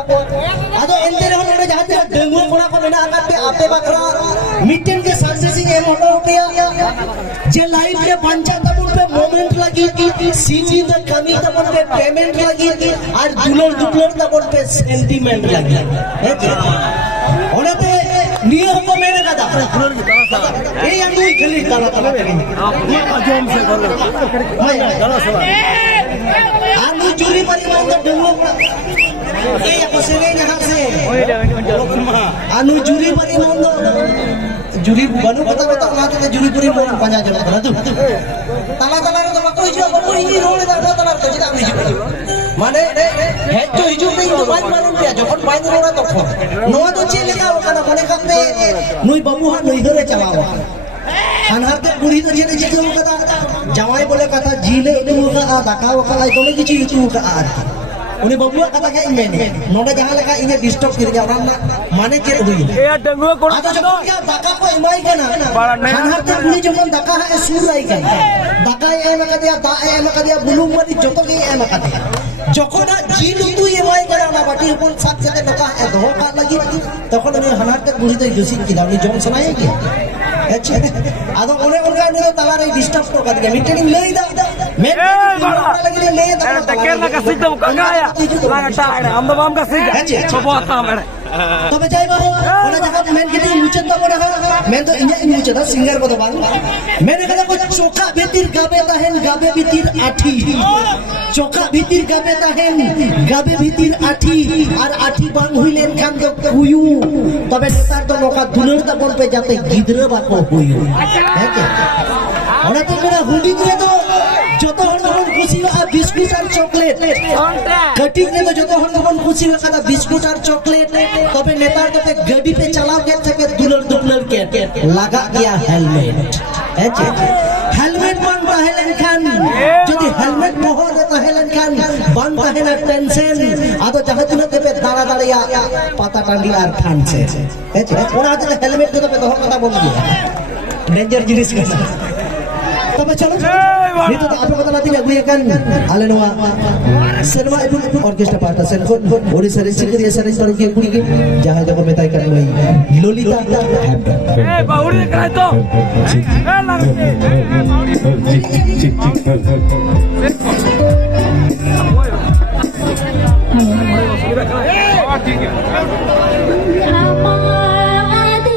आदो एंते रहो नोडे जहां ते डेंगू कोना को मेना आका पे आपे बकरा मीटिंग के सक्सेसिंग एम होटो पे जे लाइफ के पंचा तबुन पे मोमेंट लगी सीजी द कमी तबुन पे पेमेंट लगी और दुलर तबुन पे सेंटीमेंट लगी है जी ओनते नियम को मेने कदा ए अंदु खली ताला ताला जोम से आनु चोरी परिमाण तो डेंगू ए अपसेने यहां से आनु चोरी परिमाण तो जुरी बनु पता ना तो जुरी पूरी मोन पंजा जब ना तू ताला ताला रे तो बको हिजो रोड दा ताला तो जिदा हिजो माने हे तो हिजो पे तो बात मालूम पे जखन बात रोड़ा तो नोआ तो चले का ओकना मने करते नुई बाबू हा नुई घरे चलावा अनहरते बुढ़ी तो चले जितो कदा जवाई बोले कथा जीले इने मुका दाका वकला कोने किछि इतु मुका आ उनी बबुआ कथा के इमेने नोडे जहां लेका इने डिस्टर्ब कर जा ओना माने के हुई ए डेंगू कोन तो क्या दाका को इमाई केना अनहरते बुढ़ी जमन दाका है सुर रही के दाका एम का दिया दा एम का दिया बुलुम मनी जतो के एम का दिया जखना जील तू इमाई करा ना बाटी कोन साथ से दाका है दो का लगी तखन उनी अनहरते बुढ़ी तो युसी की दानी जम सुनाए के अच्छा आदो ओने उनका ने तला रे डिस्टर्ब तो कर दिया मीटिंग ले दा मैं लगी ले दा केरला का सिद्ध कंगाया लागा टाइड हम बाम का सिद्ध छबो काम है तबे जाय बाबू ओना जगह मेन के मुचत तो बड़ा मैं तो इंजा मुचत सिंगर को तो बांग मैंने कहा को चोका भीतर गाबे ताहेन गाबे भीतर आठी चोका भीतर गाबे ताहेन गाबे भीतर आठी और आठी बांग हुइलेन खान जो हुयु तबे नेतार तो लोका दुलर तबन पे जाते गिदरे बाको हुयु है के ओना तो मेरा हुडी करे तो जतो हन खुशी आ बिस्कुट और चॉकलेट कटिंग ने तो जतो हन खुशी का बिस्कुट और चॉकलेट तबे नेतार तबे गाड़ी पे चलाओ के थके दुलर के लगा गया हेलमेट है जे हेलमेट बांधता है लनखान यदि हेलमेट मोह देता है लनखान बांधता है ना टेंशन आदो जहां तुने पे दाड़ा दाड़िया पाता टांडी और खान से है जे ओना तो हेलमेट तो पे दोह कथा बोल दिया डेंजर जिनिस का तबे चलो ये तो आपे पता लाती है गुया kan ale noa cinema itu orkestra parta senfon Odisha रे सिंगर ये सारे सारे के कुड़ी के जहां जगह में तय करने वही लोलिता ए बाउरी कराय तो ए लाग ठीक है